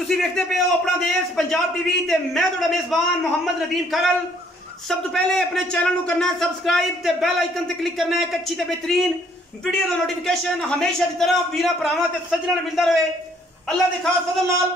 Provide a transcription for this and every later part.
तुसी वेखदे पे हो अपना देश पंजाब टीवी ते मैं तुहाडा मेज़बान मोहम्मद नदीम खरल। सब तो पहले अपने चैनल को करना है सबसक्राइब ते बेल आइकन ते क्लिक करना है एक अच्छी ते बेहतरीन वीडियो का नोटिफिकेशन हमेशा की तरह वीरा भरावां ते सज्जनां नूं मिलदा रहे। अल्लाह दे खास फजल नाल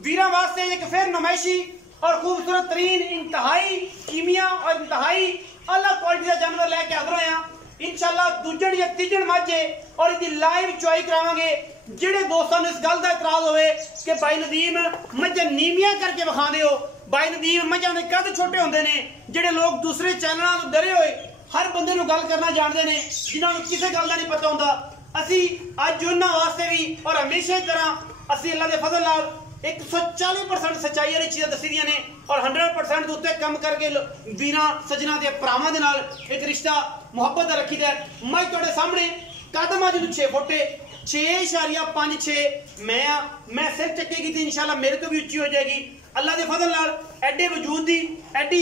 वीरा वास्ते एक फिर नुमाइशी और खूबसूरत तरीन इंतहाई कीमिया और इंतहाई अलग क्वालिटी का जानवर लैके हाजिर होए हां। इंशाअल्लाह दूजण या तीजण मज और इसकी लाइव चुआई करावांगे। जिहड़े दोस्तों इस गल का इतराज होवे कि भाई नदीम मझां नीवियां करके विखांदे हो, भाई नदीम मझां दे कद छोटे होंदे ने, जिहड़े लोग दूसरे चैनलों तो डरे हुए हर बंदे नूं गल करना जानते हैं, जिन्हां नूं किसी गल का नहीं पता होंदा, असी अज उन्हां वास्ते भी और हमेशा की तरह असी अल्लाह के फजल नाल 140% सच्चाई वाली चीज़ां दसी दियां ने और 100% के उत्ते कम करके वीरां सज्जना के भरावां दे नाल एक रिश्ता मुहब्बत रखी दा। मैं तुहाडे सामने कदम अज 6 फुट 6.56 मैं सिर चक्के की थी, इंशाल्लाह मेरे तो भी उच्ची हो जाएगी अल्लाह के फजल नाल। एडे वजूद दी एडी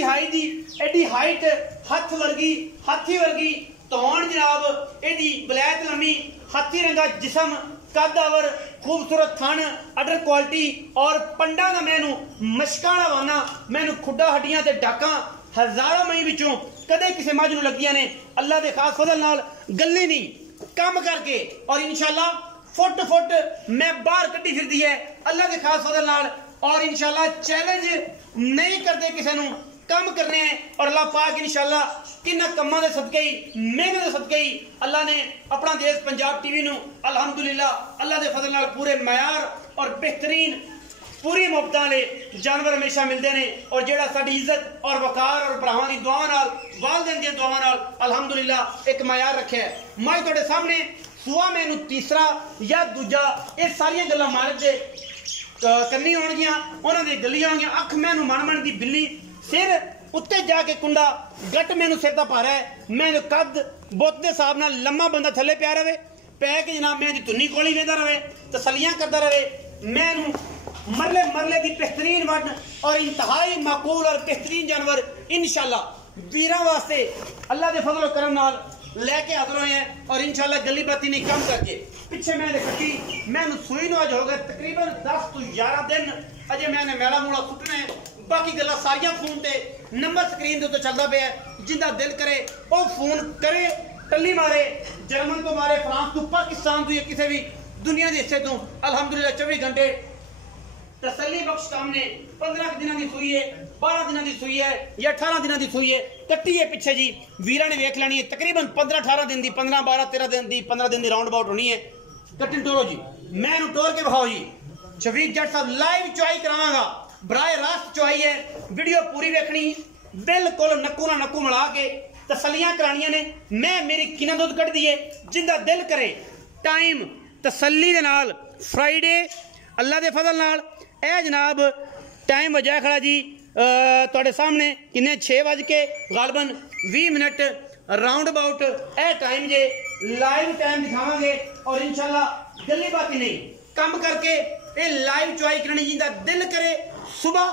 हाइट हथ वर्गी हाथी वर्गी तौण जनाब, एडी बलैत लम्मी हाथी रंगा जिसम कदावर खूबसूरत थन अडर क्वालिटी और पंडा का मैनू मशकाना वाना मैनू खुडा हड्डियां ते डाका हजारों मई विचों कदे किसी मज नूं लगियां ने। अल्लाह के खास फजल नाल गल्ली नहीं कम करके और इंशाल्लाह फुट मैं बाहर कड्डी फिरदी है अल्लाह के खास फजल नाल और इंशाल्लाह चैलेंज नहीं करते किसी नूं कम करने हैं और अल्लाह पाक इंशाल्लाह किन्ना कम्मां दे सदके ही मेहनत दे सदके ही अल्लाह ने अपना देश पंजाब टीवी नूं अल्हम्दुलिल्लाह अल्लाह दे फजल नाल पूरे मयार और बेहतरीन पूरी मुफ्तां वाले जानवर हमेशा मिलते हैं और जेड़ा साडी इज्जत और वकार और भरावां दी दुआवां नाल वालदैन दी दुआवां नाल अल्हम्दुलिल्लाह एक मयार रखिया है। मैं तुहाडे सामने सुआ मैनू तीसरा या दूजा ये सारियां गल्लां मालिक दे करनी होणगियां, उन्हां दी गल्लियां होणगियां। अख मैनू मन दी बिल्ली सिर उत्ते जाके कुंडा गट मैनू सिर दा भारा है, मैनू कद बुत दे हिसाब नाल लम्मा बंदा थल्ले पिया रहे पै के जनाब मैं धुनी कोली वेंदा रहे तसलियां करदा रहे। मैनू मरले की बेहतरीन वड और इंतहाई माकूल और बेहतरीन जानवर इंशाल्लाह वीरां वास्ते अल्लाह के फजल करम नाल लैके हाजिर होए हैं और इंशाल्लाह गली बाती नहीं कम करके पिछे मैंने कटी मैनू सुई नूं अज हो गए तकरीबन 10 तो 11 दिन अजे मैंने मेला मूला सुटना है। बाकी गल्लां सारियां फोन ते नंबर स्क्रीन दे उत्ते चलदा पिया, जिंदा दिल करे वो फोन करे टल्ली मारे, जर्मन तो मारे, फ्रांस तो, पाकिस्तान तो या किसी भी दुनिया के हिस्से तो अल्हम्दुलिल्लाह 24 घंटे तसल्ली बख्श सामने 15 दिनों की सुई है, 12 दिनों की सुई है या 18 दिनों की सुई है कट्टी है पिछे जी वीरा ने वेख लेनी है तकरीबन 15-18 दिन की 15-12-13 दिन की 15 दिन की राउंड अबाउट होनी है। कट्टी टोरो जी मैं टोर के विखाओ जी शफीक जट साहब लाइव चुआई करावांगा, बराए रास्त चुआई है, वीडियो पूरी वेखनी बिल्कुल नक्कू ना नक्कू मिला के तसलियां करानियां ने। मैं मेरी किना दुध कट दी है जिंदा दिल करे टाइम तसल्ली दे नाल फ्राइडे अल्लाह के फजल नाल ए जनाब टाइम वजह खड़ा जी तुहाडे सामने किन्ने 6 बज के गालबन 20 minute round about a time जे लाइव टाइम दिखावांगे और इंशाल्लाह गल्ली बाती नहीं कम करके ये लाइव चुआई करनी जिंदा दिल करे सुबह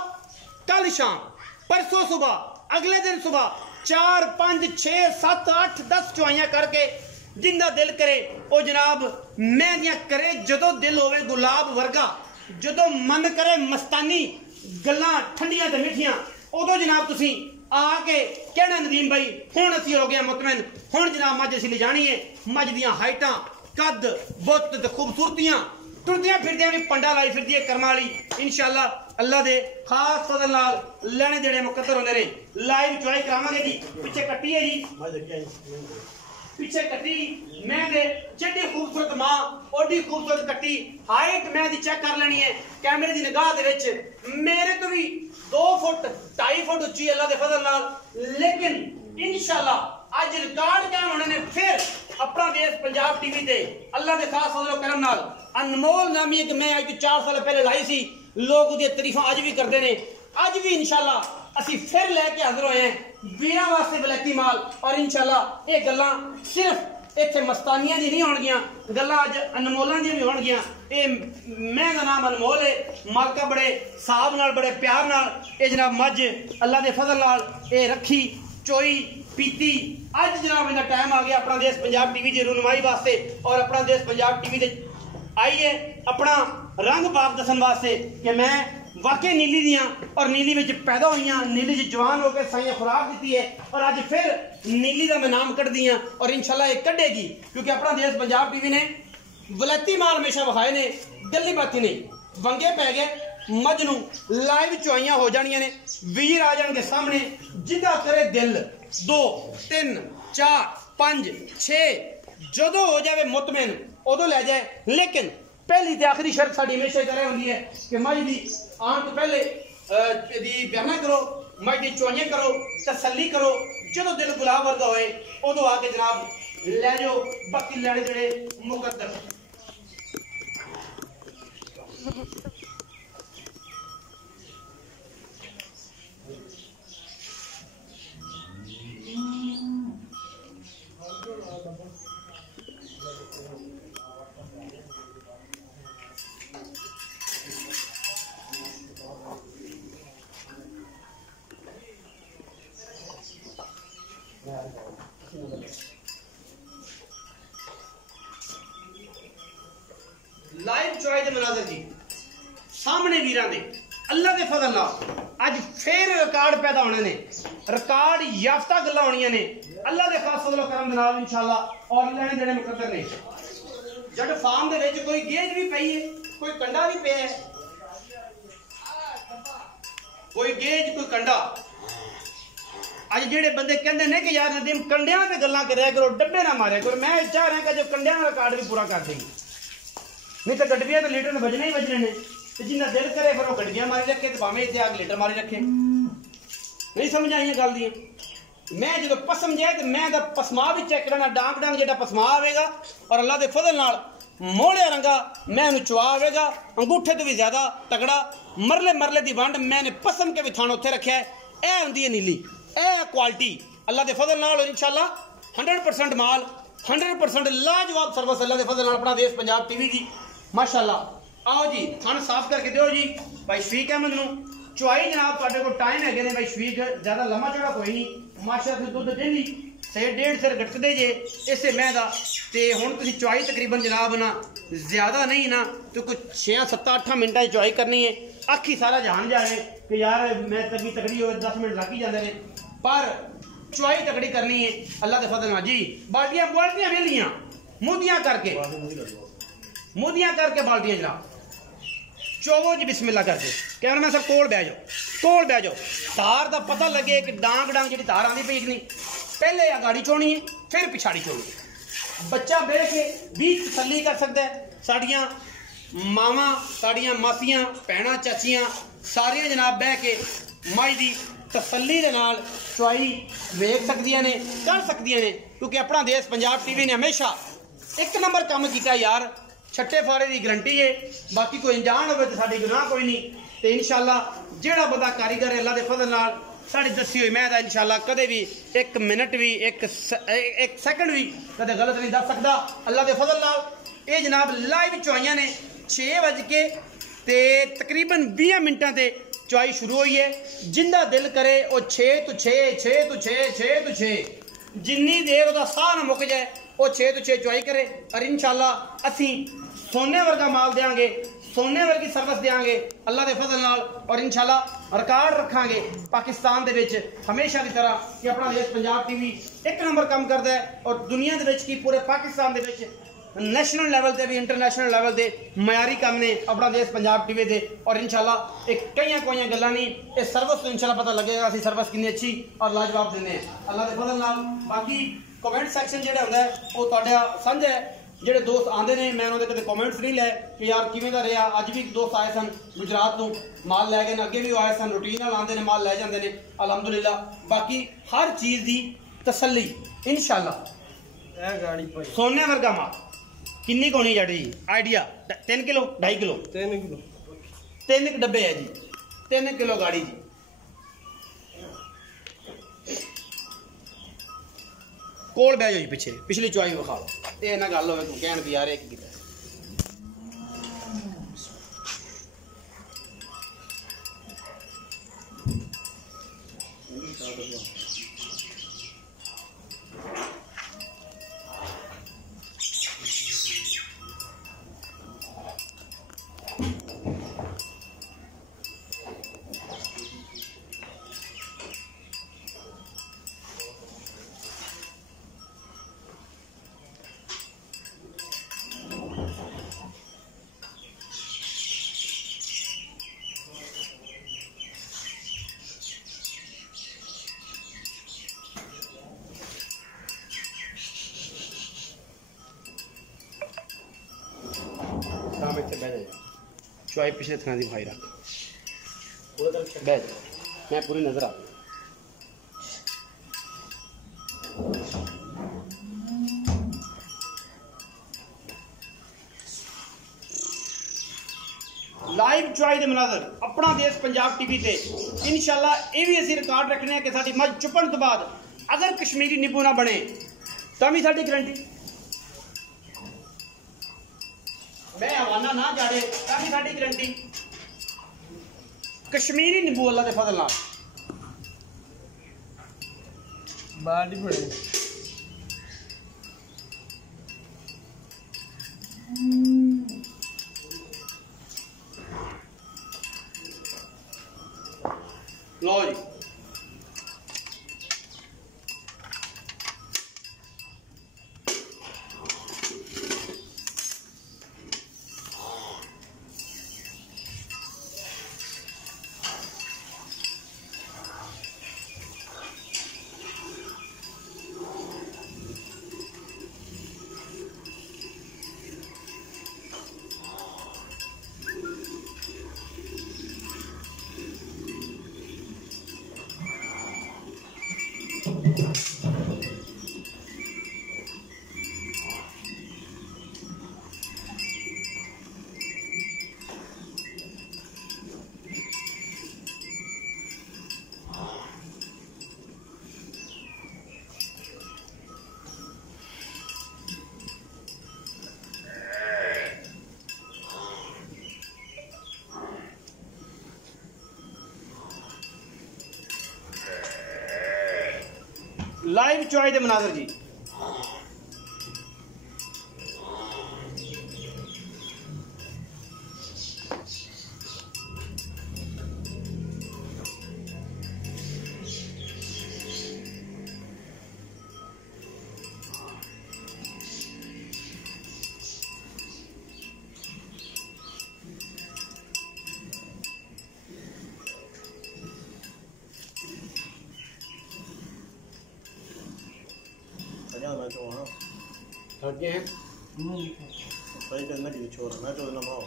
कल शाम परसों सुबह अगले दिन सुबह 4 5 6 7 8 10 चुआइयां करके जिंदा दिल करे ओ जनाब मैं दियां करे जदों दिल होवे गुलाब वर्गा, जदों मन करे मस्तानी गल्लां ठंडियां ते मिठियां उदों जनाब तुसीं आके कहना नदीम भाई हुण असीं हो गए मुतमैन, हुण जनाब मज असीं ले जानी है। मज दियां हाइटां कद बुत ते खूबसूरतियां टुरदियां फिरदियां भी पंडा लाई फिरदी है कर्मा वाली इंशाल्लाह अल्लाह दे खास फजल नाल लेने देने मुकद्दर होंदे ने। लाइव चुआई करावांगे जी पिछे कट्टी है जी पिछे कट्टी मैं दे जिड्डी खूबसूरत मां ओडी खूबसूरत कट्टी हाइट मैं दी चेक कर लेनी है कैमरे दी निगाह दे विच मेरे तो भी 2 फुट 2.5 फुट उच्ची अल्लाह दे फजल नाल, लेकिन इंशाल्लाह आज रिकॉर्ड कायम होने ने फिर अपना देश पंजाब टीवी ते अल्लाह दे खास फजल करम नाल अनमोल नामी एक मैं आज 4 साल पहले लाई सी, लोग उहदी तारीफां अज भी करते ने। अज भी इंशाल्लाह असी फिर लैके हाजिर होए हैं वीरां वास्ते बलैती माल और इंशाल्लाह ये गल्लां सिर्फ इत्थे मस्तानियां दी नहीं होणगियां, गल्लां अज अनमोलां दी भी होणगियां। ये मैं दा नाम अनमोल है, मालका बड़े साहब नाल बड़े प्यार नाल ये जनाब मज अल्लाह दे फजल नाल ये रखी चोई पीती। अज जनाब इन्ना टाइम आ गया अपना देश पंजाब टीवी की रूनमाई वास्ते और अपना देश पंजाब टीवी के आइए अपना रंग बाप दसन वास्ते कि मैं वाकई नीली दियाँ और नीली में पैदा हुई, नीली जवान होकर साइया खुराक दी है और अज फिर नीली का मैं नाम कट दी और इंशाल्लाह ये कढ़ेगी, क्योंकि अपना देश पंजाब टीवी ने वलैती माल हमेशा विखाए ने, गली बाती नहीं, वंगे पै गए मजनू लाइव चुआइयां हो जानिया ने, वीर आ जाएंगे सामने, जिदा करे दिल 2 3 4 5 6 जो हो जाए मुतमिन उदो लै जाए। लेकिन पहली तो आखिरी शर्त साड़ी हमेशा तरह होती है कि मज की आने तो पहले बयाना करो, मज की चुआइयां करो, तसली करो, जो दिल गुलाब वर्गा होए उदो आके जनाब लै जाओ, बाकी लैने जेड़े मुकद्दर। लाइव चॉइस दे मनाजर जी सामने वीरां दे अल्लाह दे फजल नाल अज फिर रिकॉर्ड पैदा होने ने, रिकॉर्ड याफ्ता गल्लां होणियां ने अल्लाह दे खास फजल करम दे नाल इंशाल्लाह। और लैने देने मुकद्दर ने। जद फार्म दे विच कोई गेज भी पई है, कोई कंडा भी पिया है, कोई गेज कोई कंडा। अज जेड़े बंदे कहंदे ने कि यार नदीम कंडियां ते गल्लां करया करो, डब्बे ना मारया करो, मैं चाह रहा कि जो कंडियां दा रिकॉर्ड भी पूरा कर देंगे, नहीं तो गड्डियां तो लीटर ने बजने ही बजने ने। तो जिन्ना दिल करे फिर वो गड्डियां मारी रखे, तो भावें इतने आग लीटर मारी रखे। नहीं समझ आई गल दी। मैं जो पसम जाए तो मैं पसमा भी चेक करना, डांग डांग जो पसमा आएगा और अल्लाह के फजल नाल मोड़िया रंगा मैं उन्हें चुआ आएगा, अंगूठे तो भी ज्यादा तगड़ा, मरले मरले की वंड मैंने पसम के भी थान उत्थे रखा है। यह होंगी है नीली, यह क्वालिटी अल्लाह के फजल नाल इंशाल्लाह 100% माल, 100% लाजवाब सर्विस अल्लाह के फजल नाल अपना देश पंजाब टीवी की माशाल्लाह। आओ जी थन साफ करके दो जी भाई शफीक अहमद नूं। चुआई जनाब तुहाडे कोल टाइम है ने भाई शफीक, ज्यादा लम्मा चौड़ा कोई नहीं, माशाल्लाह दुध डेली 1.5 सिर गटकदे जे इसे मैं दा। ते हुण तुसीं चुआई तकरीबन जनाब ना ज्यादा नहीं ना तो कुछ 6 7 8 मिनटां चुआई करनी है। आखी सारा जहान जाए कि यार मैं तगड़ी हो 10 मिनट लग ही जाते हैं, पर चुआई तगड़ी करनी है अल्लाह के फजल नाल जी। बाल्टियां बाल्टियां वेलियां मुदियां करके बाल्टियां जनाब चोवो जी बिस्मिल्लाह करके। कैमरामैन सर कोल बह जाओ, तार का पता लगे कि डांग डांग जी तार आती पई नहीं, पहले अगाड़ी चोनी है फिर पिछाड़ी चोनी है। बच्चा बह के भी तसली कर सकता है। साड़ियाँ मावां, साड़ियाँ मासियां, भैणां, चाचियां सारियां जनाब बह के मज की तसली के नाल चुआई वेख सकदियां ने, कर सकदियां ने, क्योंकि अपना देश पंजाब टीवी ने हमेशा 1 नंबर काम किया यार। छट्टे फारे की गारंटी है, बाकी कोई अनजान हो तो साड़ी गुनाह कोई नहीं। तो इंशाल्लाह जेड़ा बंदा कारीगर है अल्लाह के फजल नाल साड़ी दसी हुई मैं इंशाल्लाह कदे भी 1 मिनट भी 1 सेकंड भी कदे गलत नहीं दस सकता अल्लाह के फजल नाल। ये जनाब लाइव चुआइयां ने 6 बज के ते तकरीबन 20 मिनटां ते चुआई शुरू हुई है। जिंदा दिल करे वो 6 तो 6 जिन्नी देर उसका साह ना मुक जाए वो 6 तो 6 चुआई करे। और इंशाल्लाह असी सोने वर्गा माल देंगे, सोने वर्गी सर्विस देंगे अल्लाह के फजल नाल। और इंशाल्लाह रिकॉर्ड रखांगे पाकिस्तान दे विच हमेशा की तरह कि अपना देश पंजाब टीवी 1 नंबर काम करता है और दुनिया दे विच की पूरे पाकिस्तान दे विच नेशनल लेवल ते भी इंटरनेशनल लेवल ते मयारी काम ने अपना देश पंजाब टीवी दे। और इंशाल्लाह एक कई गल्लां नहीं, इस सर्विस तो इंशाल्लाह पता लगेगा असी सर्विस कितनी अच्छी और लाजवाब देने हैं अल्लाह के फजल नाल। बाकी कमेंट सैक्शन जो होंगे वो तुहाडा साझा है। ਜਿਹੜੇ दोस्त आते हैं मैं उन्होंने कभी कॉमेंट्स नहीं लै कि यार किवें दा रहा। अज भी दोस्त आए सन गुजरात तो माल लै गए, अगे भी आए सन, रूटीन नाल आते हैं माल लै जाते हैं अलहमदुलिल्लाह। बाकी हर चीज़ की तसली इंशाल्लाह। सोने वर्गा माल किन्नी होनी जी आइडिया 3 किलो 2.5 किलो 3 डब्बे है जी, 3 किलो गाड़ी जी। कोल बह जाओ जी, पिछले पिछली चुआई विखा लो, ये ना गल हो कहन भी यार एक कीता। चुआई पिछले थना दी भाई रख बैठ मैं पूरी नजर आ गई। लाइव चुआई दे मनाजर अपना देश पंजाब टीवी ते इंशाल्लाह ये भी असी रिकॉर्ड रखने कि साडी मझ चुपण तो बाद अगर कश्मीरी नींबू ना बने तो भी साडी गारंटी, मैं हवाना ना जाड़े तो भी साडी गारंटी। कश्मीरी नींबू अल्लाह के फजल नाल बाड़ी पड़े लो जी। लाइव चुआई दे मनाजर जी। मैं तो वहाँ थक गए हैं सही करने के लिए छोड़ मैं तो ना भाव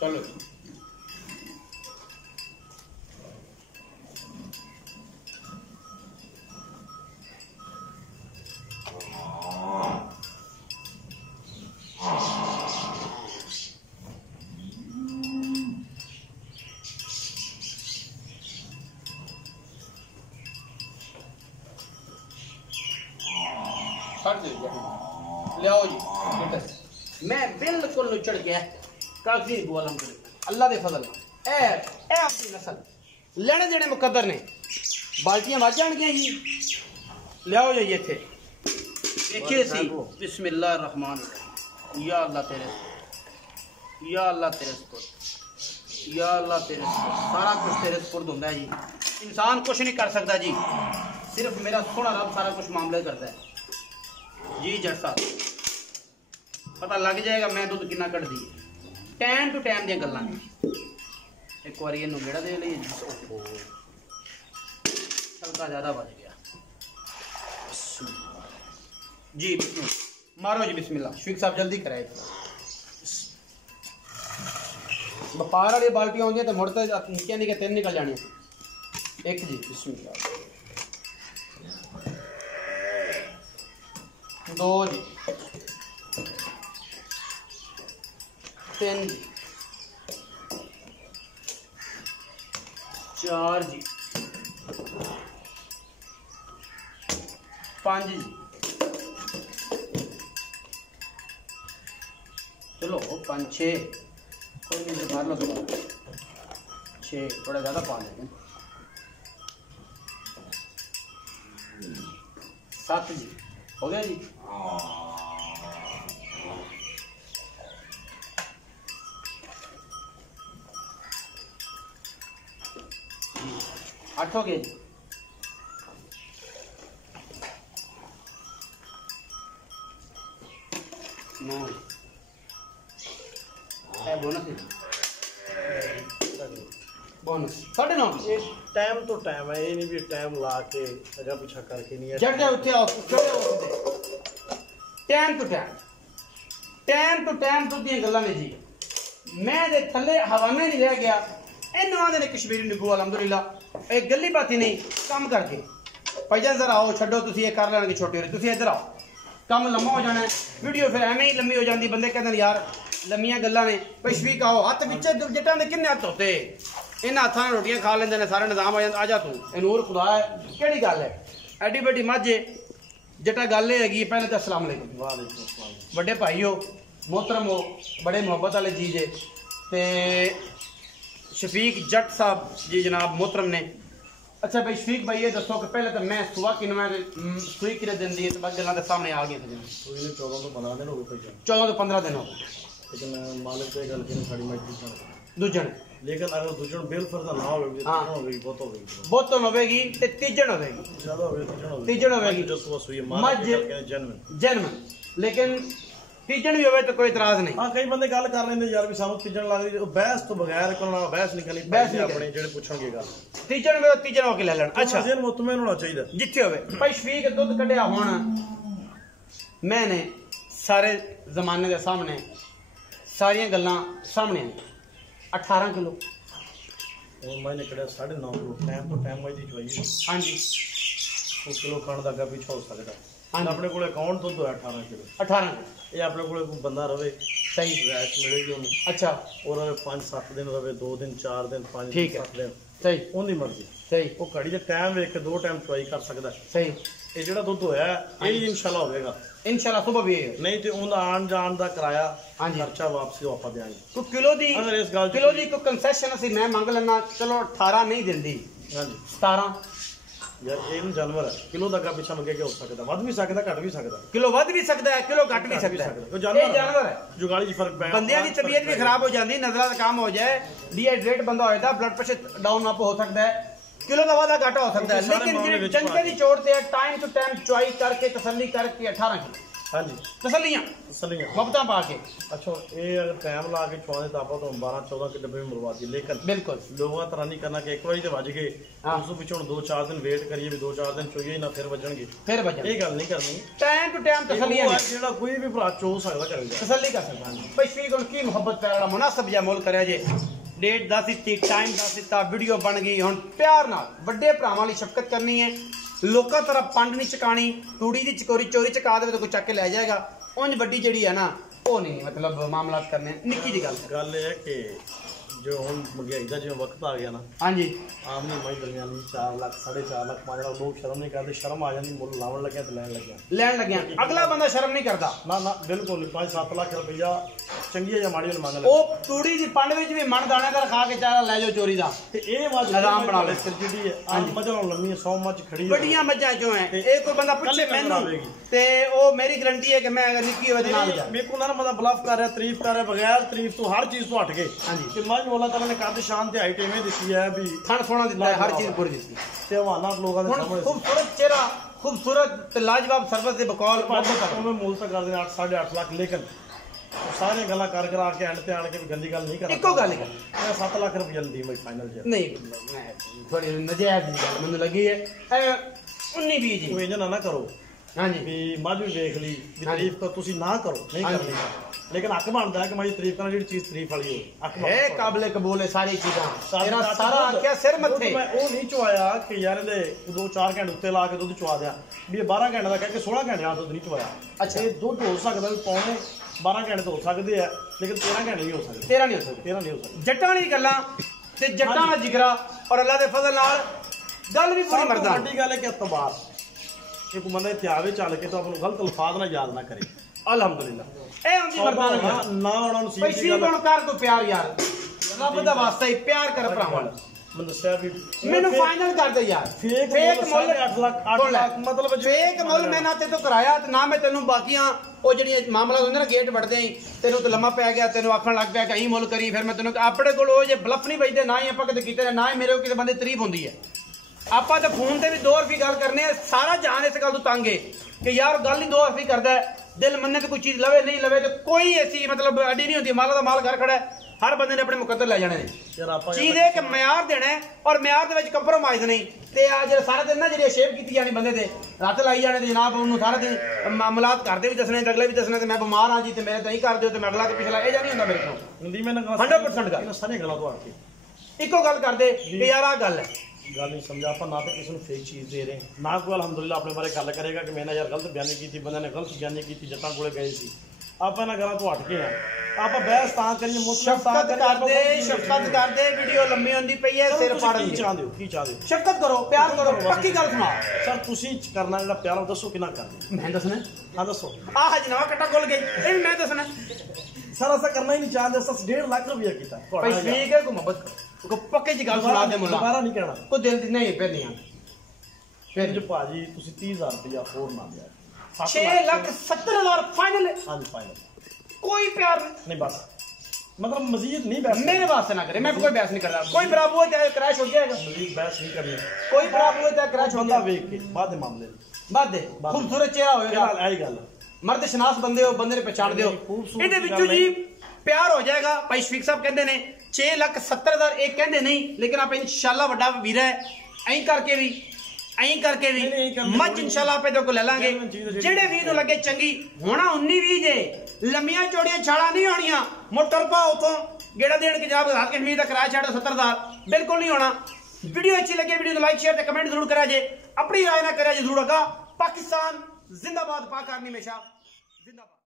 चलो लियाओ जी। मैं बिल्कुल नुचड़ गया कागजी नींबू अल्लाह दे फजल ए अपनी नस्ल लेने देने मुकद्दर ने बाल्टियां वज जाणगियां जी। लियाओ जी इत्थे देखिए सी बिस्मिल्लाह रहमान रहीम। या अल्लाह तेरे या अल्लाह तेरे सुपुर्द या अल्लाह तेरे सुपुर्द सारा कुछ तेरे सुपुर्द होंदा है जी। इंसान कुछ नहीं कर सकता जी, सिर्फ मेरा सोहना रब सारा कुछ मामले करता है जी। जट साहब पता लग जाएगा मैं दुध कितना कटदी है टाइम टू टाइम दी गल्लां ने। एक बार इनू गेड़ा दे लिए हल्का ज्यादा बच गया जी। मारो जी बिस्मिल्लाह। शफीक साहब जल्दी कराए व्यापार वाली बाल्टियां होंगी तो मुड़ते निक्के निक्के 3 निकल जानी। एक जी बिस्मिल्लाह। 2 जी 3 जी 4 जी 5 जी। चलो 5 6 कोई नहीं मार लो दोबारा 6 थोड़ा ज़्यादा पा लेंगे। 7 जी हो गया जी। 8 हो गया जी। 9 है बोनस बोनस 9:30 ये टाइम तो टाइम है, ये नहीं भी टाइम ला के अगर पीछा करके नहीं है। जट जा उठे आओ टाइम टू टाइम तो दी गल्लां ने जी। मैं दे थल्ले हवाना नहीं रह गया इन्हों आदे ने कश्मीरी निगू अलहमदुलिल्लाह एक गली बाती नहीं काम करके भाईजान जरा आओ छड्डो तुसी ये कर लेंगे छोटे हो तुसी इधर आओ काम लम्मा हो जाना है वीडियो फिर एवें ही लम्मी हो जाती बंदे कहते यार लम्मियां गल्लां ने पशवीक आओ हथ पिछे जट्टां दे किन्ने हथ होते इन्हां हत्थां नाल रोटियां खा लेंदे ने सारा निजाम आ जा तू ए नूर खुदा है केड़ी गल है एडी बड़ी मझ जटा गल हैगी पहले तो अस्सलाम वालेकुम वालेकुम अस्सलाम बड़े भाई हो मोहतरम हो बड़े मोहब्बत वाले चीज है ते शफीक जट साहब जी जनाब मोहतरम ने। अच्छा भाई शफीक भाई ये दसो कि पहले तो मैं सुबह कि सुई कि दिन दी बस गल्लां दे सामने आ गई सुई ने 14 तो 15 दिन हो गए 14 तो 15 दिन हो गए लेकिन मालिक से गल की साड़ी मैं दूजन लेकिन अगर दूजन बिल फिर ना होगी हाँ होगी बहुत तो होगी ते तीजन होगी ज्यादा होगी तीजन होगी जो सुबह सुई मालिक जन्म लेकिन तीजन भी होवे तो कोई इतराज नहीं। हां कई बंदे गल कर लेंदे यार भी सानू तीजन लग रही बहस तो बगैर कोना बहस निकलनी बहस अपने जेड़े पूछणगे गल तीजन वे तीजन होके ले लेन। अच्छा जहन मुतमईन होना चाहिए जिथे होवे भाई शफीक दूध कढ़िया हुण मैंने सारे जमाने के सामने सारियां गल्लां सामने 18 किलो और मैंने कढ़िया 9.5 किलो टाइम तो टाइम मैं दी चोई हां जी 2 किलो खाण दा अगा पीछे हो सकदा अपने को अकाउंट तो 18 किलो 18 ये अपने को बंदा रवे सही रैश मिलेगी उन्हें। अच्छा और 5-7 दिन रवे 2 दिन 4 दिन 5 दिन 7 दिन सही उनकी मर्जी सही वो घड़ी दे टाइम वेख के 2 टाइम चुआई कर सकदा सही ये जेड़ा दुध होया ये इंशाल्लाह होवेगा इंशाल्लाह सुबह भी नहीं तो उनका आन जान दा किराया खर्चा वापसी आपा देंगे को किलो दी अगर इस गल किलो दी को कंसेशन ਅਸੀਂ मैं मंग लेना चलो 18 नहीं दिंदी हां जी 17 यार एक जानवर है किलो दा पीछा मंगे के हो सकदा वध भी सकदा घट भी सकदा किलो वध भी सकदा है किलो घट भी सकदा है वो जानवर है जुगाड़ी च फर्क पै बंदियां दी तबीयत भी खराब हो जाती नजर का काम हो जाए डिहाइड्रेट बंदा हो जाता ब्लड प्रेशर डाउन अप हो सकता है किलो का वादा घाटा हो सकता है लेकिन जनता की चोट से टाइम टू टाइम चुआई करके तसल्ली करके 18 किलो हां जी तसल्लियां वक्ता पा के। अच्छा ये अगर टाइम ला के चुआने तो आप तो 12-14 के डब्बे में मरवा दी लेकिन बिल्कुल लोगों तरह नहीं करना कि एक बार तो बज गए उसको पिछों 2-4 दिन वेट करिए भी 2-4 दिन चुइए ना फिर बजणगे ये गल नहीं करनी टाइम टू टाइम तसल्लियां जेड़ा कोई भी भरा चो सकदा करेगा तसल्ली कर सकदा भाई शफीक हुन की मोहब्बत प्यार मुनासिब जा मोल करया जे डेट दस दित्ती टाइम दस दिता वीडियो बन गई हुन प्यार नाल वड्डे भरावां लई शफकत करनी है लोकां तरह पंड नहीं चकानी तूड़ी दी चकोरी चोरी चका दे तो कोई चक के ले जाएगा उंज वड्डी जेड़ी है ना वो नहीं मतलब मामलात करने निक्की जी गल है कि जो हम महंगाई का जो वक्त आ गया ना हाँ जी आम नहीं मई दरमियानी 4 लाख 4.5 लाख 5 लाख लोग शर्म नहीं करते शर्म आ जाती मुल लावन लगे तो लैन लगे अगला बंदा शर्म नहीं करता ना बिल्कुल 5-7 लाख रुपया चंगी या माड़ी मांग ओ तूड़ी दी पंड विच भी मन दाने दा खा के चारा ले जाओ चोरी दा ते ए निजाम बना ले जेडी है आज मजल लम्मी 100 मच खड़ी बड़ियां मज्जां जो हैं एक कोई बंदा पूछे मैनू ते ओ मेरी गारंटी है कि मैं अगर निक्की होवे ते ना जा मेरे को ना मतलब ब्लफ कर रहा तारीफ कर रहा बगैर तारीफ तो हर चीज तो हट गए हां जी कि मज मौला ताला ने काद शान ते हाइट में दी है भी थन सोना दिता है हर चीज पूरी दी ते हवाना लोगों दे सामने खूबसूरत चेहरा खूबसूरत ते लाजवाब सर्विस दे बकौल मैं मूल तक कर देना 8.5 लाख लेकिन सारे गल्ला कर करा के एंड ते आण के गंदी गल नहीं करना इको गल कर मैं 7 लाख रुपया दी मैं फाइनल जे नहीं मैं थोड़ी नजायज गल मैंने लगी है 19 20 जी कोई ना करो हां जी भी मज भी देख ली तारीफ तो तुसी ना करो नहीं करनी लेकिन हक बनता है कि मेरी तारीफ करना जी चीज तारीफ वाली हो हक है काबिल कबूल है सारी चीजां तेरा सारा आख्या सिर मथे मैं वो नहीं चुआया कि यार दे 2-4 घंटे उत्ते ला के दूध चुआ दिया भी ये 12 घंटे दा कह के 16 घंटे दूध नहीं चुआया अच्छा ये दूध हो सकदा भी पौने 12 घंटे तो हो सकदे है लेकिन 13 घंटे नहीं हो सकदे 13 नहीं हो सकदे जट्टां दी गल्लां ते जट्टां दा जिगरा और अल्लाह दे फजल नाल गल भी पूरी मरदा बड़ी गल है कि अतबार एक बंदा इत्थे आवे चल के तो अपन गलत अल्फाज ना याद ना करे अल्हम्दुलिल्लाह ए उनकी मर्दाना ना उन्हां नु पैसी कोण कर को प्यार यार रब दा वास्ता ही प्यार कर भरावां मैं दस्या भी मेनू फाइनल कर दे यार फेक मोल 8 लाख मतलब फेक मोल मैं ना ते तो कराया ते ना मैं तेनू बाकियां ओ जेडी मामला होंदे ना गेट वड़दे ही तेनू तो लम्मा पै गया तेनू आखण लग पिया कि अहीं मोल करी फिर मैं तेनू अपने कोल ओ जे ब्लफ नहीं बजदे ना ही आपां कदे कीते ना ही मेरे किसी बंदे तारीफ होंदी है ਆਪਾਂ ਤਾਂ ਫੋਨ ਤੇ ਵੀ 2 ਰੁਪਏ ਗੱਲ ਕਰਨੇ ਆ ਸਾਰਾ ਜਹਾਨ ਇਸ ਗੱਲ ਤੋਂ ਤੰਗ ਹੈ ਕਿ ਯਾਰ ਗੱਲ ਹੀ 2 ਰੁਪਏ ਕਰਦਾ दिल मन्ने तो कोई चीज लवे नहीं लवे तो कोई ऐसी मतलब अड्डी नहीं होती। माला का माल घर खड़ा है, हर बंदे ने अपने मुकद्दर ले जाने चीज है कि म्यार देना है और म्यार दे विच कंप्रोमाइज नहीं। ते आ जेड़ा सारा दिन ना जेड़ी शेप कीती जानी बंदे ते रत लाई जाने ते जनाब उन्होंने सारा दिन मामलात घर दे भी दसने अगले भी दसने ते मैं बीमार हां जी ते मेरे ताई कर दियो ते मैं अगला ते पिछला ए जा नहीं हुंदा मेरे को हिंदी में 100% गल सारी गल्लां तो आके इको गल कर दे कि यार आ गल है गल नहीं समझा आप ना तो किसी फेक चीज़ दे रहे हैं ना कोई अलहमदुलिल्लाह अपने बारे गल करेगा कि मैंने यार गलत बयानी की थी, बंदे ने गलत बयानी की थी, जट्टां कोले गए सी आप ना गल्लां तो हट के हैं आप बहस तां करिए शफकत कर दे वीडियो लंबी होंदी पई है सिर फाड़न की चाहते हो की चाहते हो शफकत करो प्यार करो पक्की गल सुना सर तुसी करना जेड़ा प्यार दसो किना करना मैं दसना हां दसो आ हजनवा कट्टा खोल गई ए मैं दसना सर ऐसा करना ही नहीं चाहते सर 1.5 लाख रुपया कीता भाई ठीक है को मोहब्बत को पक्के जी गल सुना दे मुल्ला दोबारा नहीं कहना को दिल दी नहीं फिर नहीं फिर जो भाजी तुसी 30000 रुपया होर ना दिया 6,70,000 फाइनल हां जी फाइनल कोई प्यार नहीं बस मतलब मजीद नहीं बहस मेरे वास्ते ना करे मैं कोई बहस नहीं करता कोई बराबर हो जाए क्रैश हो जाएगा मजीद बहस नहीं करनी कोई बराबर हो जाए क्रैश हो बंदा देख के बाद मामले बाद दे खूबसूरत चेहरा होएगा आई गल मर्द शनास बंदे हो बंदे ने पहचान दे ਇਹਦੇ ਵਿੱਚੋਂ ਜੀ प्यार हो जाएगा। भाई शफीक साहब कहते ने 6,70,000 एक कहते नहीं लेकिन आप इंशाल्लाह वड्डा वीर है ऐं करके भी मच इंशाल्लाह आपे तो को ले लांगे जेड़े वीर नु लगे चंगी होना 19-20 जे लंबियां चौड़ियां छाला नहीं होनियां मोटर पा उतों गेड़ा देण के जनाब आजाद कश्मीर दा किराया छाड़ा 70,000 बिल्कुल नहीं होना। वीडियो अच्छी लगे वीडियो को लाइक शेयर ते कमेंट जरूर करा जे अपनी राय ना करा जे जरूर। पाकिस्तान जिंदाबाद, पाक आर्मी हमेशा जिंदाबाद।